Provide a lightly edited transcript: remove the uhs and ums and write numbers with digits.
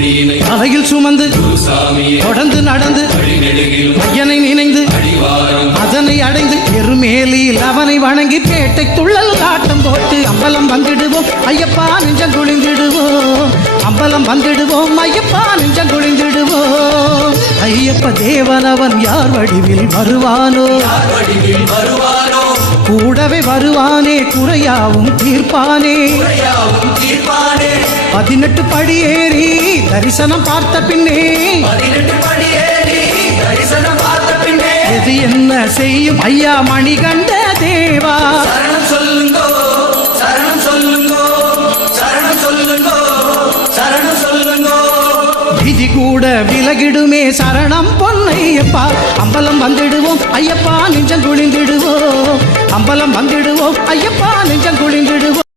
தலையில் சுமந்து தொடர்ந்து நடந்து ஐயனை நினைந்து அதனை அடைந்து எருமேலியில் அவனை வணங்கி பேட்டை துள்ளல் ஆட்டம் போட்டு அம்பலம் வந்திடுவோம் ஐயப்பா நெஞ்சம் குளிந்திடுவோம். அம்பலம் வந்திடுவோம் ஐயப்பா நெஞ்சம் குளிந்திடுவோம். ஐயப்ப தேவனவன் யார் வடிவில் வருவானோ, கூடவே வருவானே குறையாவும் தீர்ப்பானே. 18 படி ஏறி தரிசனம் பார்த்த பின்னே எது என்ன செய்யும் ஐயா மணிகண்ட தேவா. விதி கூட விலகிடுமே சரணம் பொன்னையப்பா. அம்பலம் வந்திடுவோம் ஐயப்பா நெஞ்சம் குளிந்திடுவோம். அம்பலம் வந்திடுவோம் ஐயப்பா நெஞ்சம் குளிந்திடுவோம்.